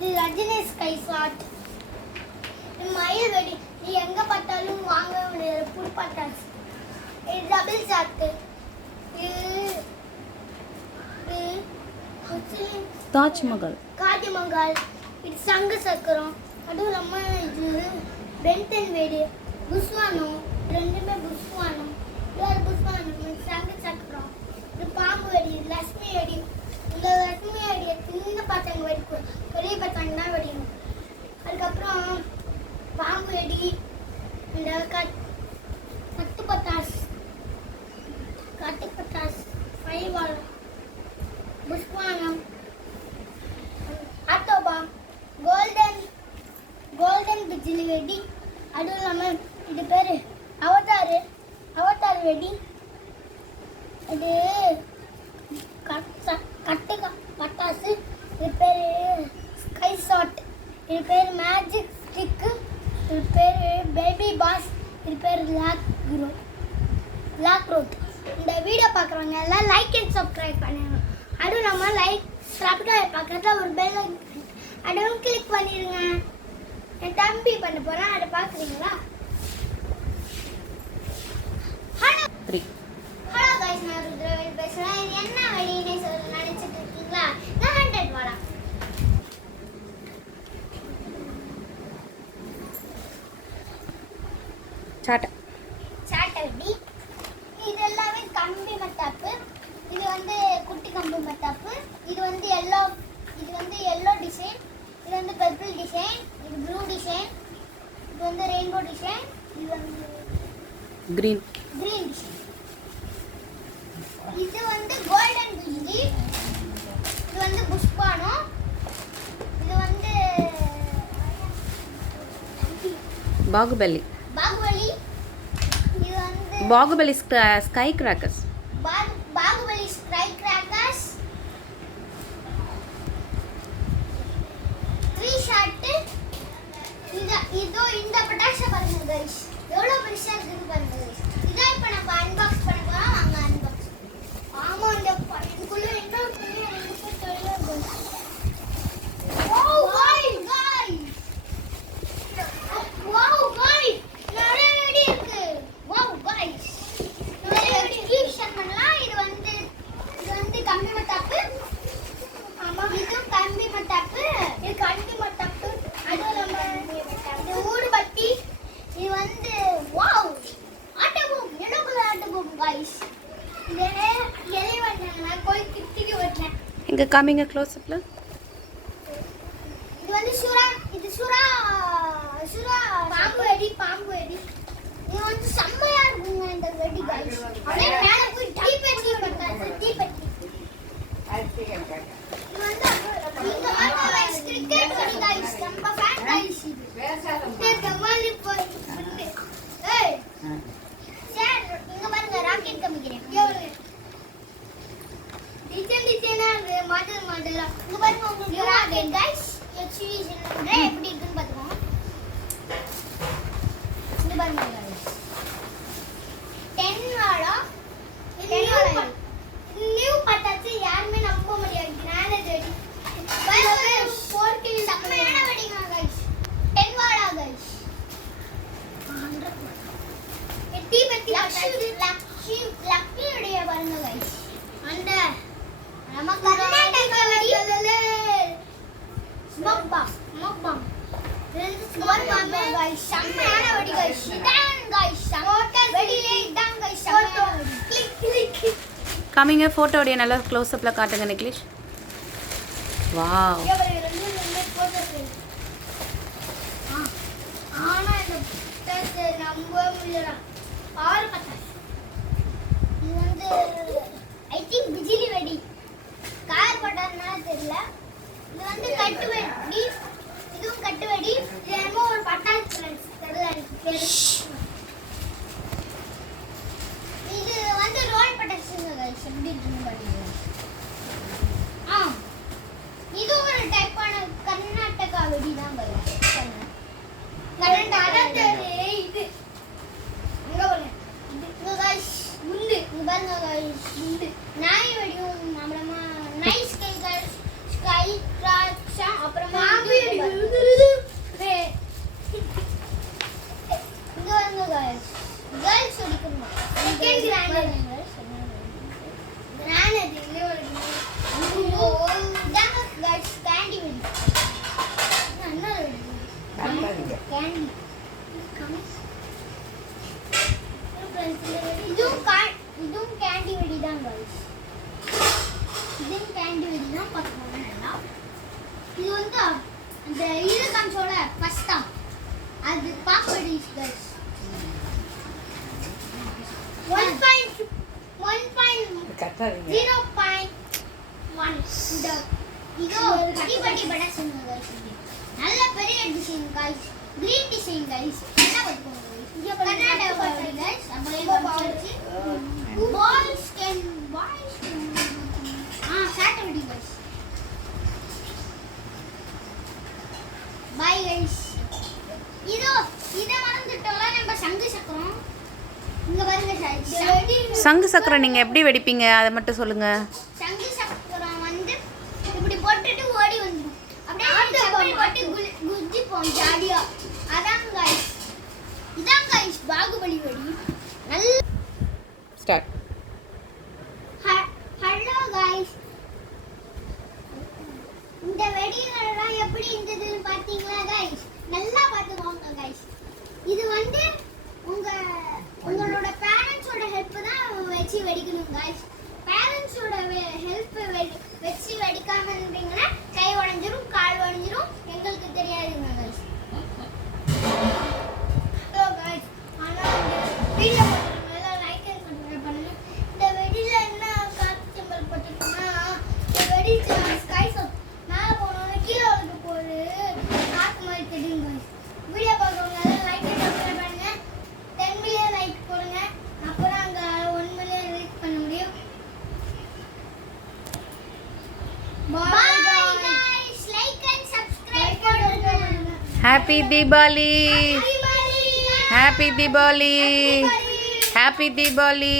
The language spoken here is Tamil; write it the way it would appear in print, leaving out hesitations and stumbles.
இது ரஜினி ஸ்கை ஷாட். மயில் வெடி நீ எங்க பார்த்தாலும் வாங்க முடியாது. புல் பட்டாசு. இது டபுள் ஷாட். தாஜ்மஹால். காஜ்மஹால். இது சங்கு சக்கரம். அதுவும் நம்ம இது பென்டன் வெடி. புஷ்வானம். ரெண்டுமே புஷ்வானம். இது புஷ்வானம். சங்கு சக்கரம். இது பாம்பு வெடி. லட்சுமி வெடி. இந்த லட்சுமி வெடியை சின்ன பசங்க வெடிக்கும். பெரிய பசங்க தான் வெடிக்கணும். அதுக்கப்புறம் பாம்பு வெடி. இந்த கட்டு பட்டாசு. கட்டு பட்டாசு. ஃபைவால். புஷ்வானம். ஆட்டோபாம். கோல்டன் பிஜிலி வெடி. அதுவும் இல்லாமல் இது பேர் அவதார் வெடி. இது கட்டு பட்டாசு. இது பேர் ஸ்கை ஷாட். இது பேர் மேஜிக் ஸ்டிக்கு. இது பேர் பேபி பாஸ். இது பேர் லாக் ரோட். இந்த வீடியோ பார்க்குறவங்க எல்லாம் லைக் அண்ட் சப்ஸ்கிரைப் பண்ணுங்க. அதுவும் நம்ம லைக் சப்ஸ்கிரைப் பக்கத்தில் ஒரு பெல் அதுவும் கிளிக் பண்ணிடுங்க. என் தம்பி பண்ண போகிறேன். அதை பார்க்குறீங்களா? ஹலோ கைஸ், நான் ருத்ரவேல் பேசுகிறேன். என்ன வெடினே நினச்சிட்டு இருக்கீங்களா? நான் 100 வாடா. சாட்டை வெடி. இது எல்லாமே கம்பி மத்தாப்பு. இது வந்து குட்டி கம்பி மத்தாப்பு. இது வந்து எல்லோ டிசைன். இது வந்து பர்பிள் டிசைன். இது ப்ளூ டிசைன். இது வந்து ரெயின்போ டிசைன். இது வந்து கிரீன் டிசைன். இது வந்து கோல்டன் பிஜிலி. இது வந்து புஷ்பானம். இது வந்து பாகுபலி. இது வந்து Baahubali sky crackers. Baahubali sky crackers. 3 shot. இந்த பட்டாசை பாருங்க गाइस. எவ்வளவு பெருசா இருக்கு பாருங்க गाइस. இதை இப்ப நம்ம அன்பாக்ஸ் பண்ண போறோம். வாங்க அன்பாக்ஸ். ஆமா, இந்த இதுக்குள்ள என்ன இருக்குன்னு எனக்கு தெரியல. Wow guys. Wow guys. நிறைய வெடி இருக்கு. Wow guys. நிறைய வெடி எக்ஸிபிஷன் பண்ணலாம். இது வந்து கம்பி மத்தாப்பு. ஆமா, இது கம்பி மத்தாப்பு. இது கம்பி மத்தாப்பு. அது நம்ம இது ஊதுபத்தி. இது வந்து வாவ் ஆட்டோபம். எல்லோ கலர் ஆட்டோபம் गाइस. இது எலிவண்ணா கோய் கிட்டிக்கு வெட்டேன். இங்க காமிங்க க்ளோஸ் அப்ல. இது வந்து சுறா பாம்பு வெடி. இது வந்து செம்மையா இருக்குங்க இந்த வெடி गाइस. அப்படியே மேல போய் தீப்பெட்டி பட்டாசு. இது வந்து இங்க வந்து गाइस கிரிக்கெட் வெடி गाइस. நம்ம ஃபேன் गाइस. இது கமாலி போய் ஏய் சார், இங்க பாருங்க ராக்கெட் காமிக்கிறேன். டிசைனா மாடலா. இங்க பாருங்க உங்களுக்கு ராக்கெட் गाइस. எக்ஸிபிஷன் எப்படி இருக்குன்னு பாத்துக்கோங்க. இங்க பாருங்க गाइस. 10 வாடா. நியூ பட்டாசு யாருமே நம்ப முடியாது. கிரானட் வெடி. பாருங்க 4 கிலோ செம்மையான வெடிங்க गाइस. 10 வாடா गाइस. 100 தீபத்தி பட்டாசு. லக்கி வெடிய பாருங்க गाइस. அந்த நம்ம கர்நாடகா வெடி. Smoke bomb. ரெண்டு ஸ்மோக் பாம் गाइस. செம்மையான வெடி गाइस. இதான் गाइस. வெடியிலே இதான் गाइस. கிளிக். காமிங்க போட்டோடைய நல்லா க்ளோஸ் அப்ல காட்டுங்க நிக்லிஷ். வாவ். ஆனா இந்த பட்டாசு நம்ப முடியல. 6 பட்டாசு. இது வந்து ஐ திங்க் பிஜிலி வெடி. கார் பட்டாசுனா தெரியல. இது வந்து கட்டு வெடி. இதுவும் கட்டு வெடி. இது என்னமோ ஒரு பட்டாசு ஃப்ரெண்ட்ஸ். தெரியல எனக்கு பேரு. இது வந்து ரோல் பட்டாசுங்க गाइस. எப்படி இருக்குன்னு பாருங்க. இது ஒரு டைப்பான கர்நாடகா வெடி தான் गाइस. கர்நாடகா இது அங்க பாருங்க. இது गाइस முந்து. இங்க பாருங்க गाइस. முந்து நாய் வெடியும். அப்புறமா நைஸ் ஸ்கை கிராக்ஸ். அப்புறமா இதுவும் கேண்டி வெடி தான் गाइस. இதுவும் கேண்டி வெடி தான் பாத்துக்கோங்க நல்லா. இது வந்து அந்த இது காமிச்சோல ஃபர்ஸ்ட் அது பாப்படி गाइस. 1.0.1 இந்த இதோ கட்டிபட்டி படசுங்க गाइस. நல்ல பெரிய design guys. Green design guys. என்ன பாத்துக்கோங்க गाइस. இங்க கர்நாடகா गाइस. அப்படியே பாருங்க. Boys can Saturday guys. By guys. இதோ இத மறந்துட்டோம்ல நம்ம சங்கு சக்கரம். இங்க பாருங்க गाइस. சங்கு சக்கரம் நீங்கள் எப்படி வெடிப்பீங்க அதை மட்டும் சொல்லுங்கள். சங்கு சக்கரம் வந்து இப்படி போட்டுட்டு ஓடி வந்துடும். அப்படியே சக்கரம் போட்டு குதிப்போம் ஜாலியா. அதான் गाइस. இதான் गाइस பாகுபலி வெடி. நல்ல ஸ்டார்ட். Hello guys. இந்த வெடிகளெல்லாம் எப்படி இருந்ததுன்னு பாத்தீங்களா गाइस? நல்லா பாத்துக்கோங்க गाइस. இது வந்து உங்களோட பேரண்ட்ஸோட ஹெல்ப் தான் வெச்சி வெடிக்கணும் गाइस. பேரண்ட்ஸோட ஹெல்ப் வெச்சி வெடிக்காம இருந்தீங்கன்னா கை உடைஞ்சிரும், கால் உடைஞ்சிரும், எங்களுக்கு தெரியாதுங்க गाइस. Hello guys. ஆனா வீடியோ பாருங்க, எல்லாம் லைக் அண்ட் சப்ஸ்கிரைப் பண்ணுங்க. இந்த வெடில என்ன காத்து சிம்பல் போட்டுருக்குன்னா இந்த வெடி ஸ்கைஸ் மேல போனோம்னா கீழே வந்து போகுது. காத்து மாதிரி தெரியும் गाइस. வீடியோ பார்க்குறவங்க எல்லாம் லைக் அண்ட் சப்ஸ்கிரைப் பண்ணுங்க. 10 மில்லியன் லைக் போடுங்க. அப்பதான் அங்க 1 மில்லியன் ரீச் பண்ண முடியும். Bye guys. Like and subscribe பண்ணுங்க. Happy Deepavali. Happy Deepavali. Happy Deepavali.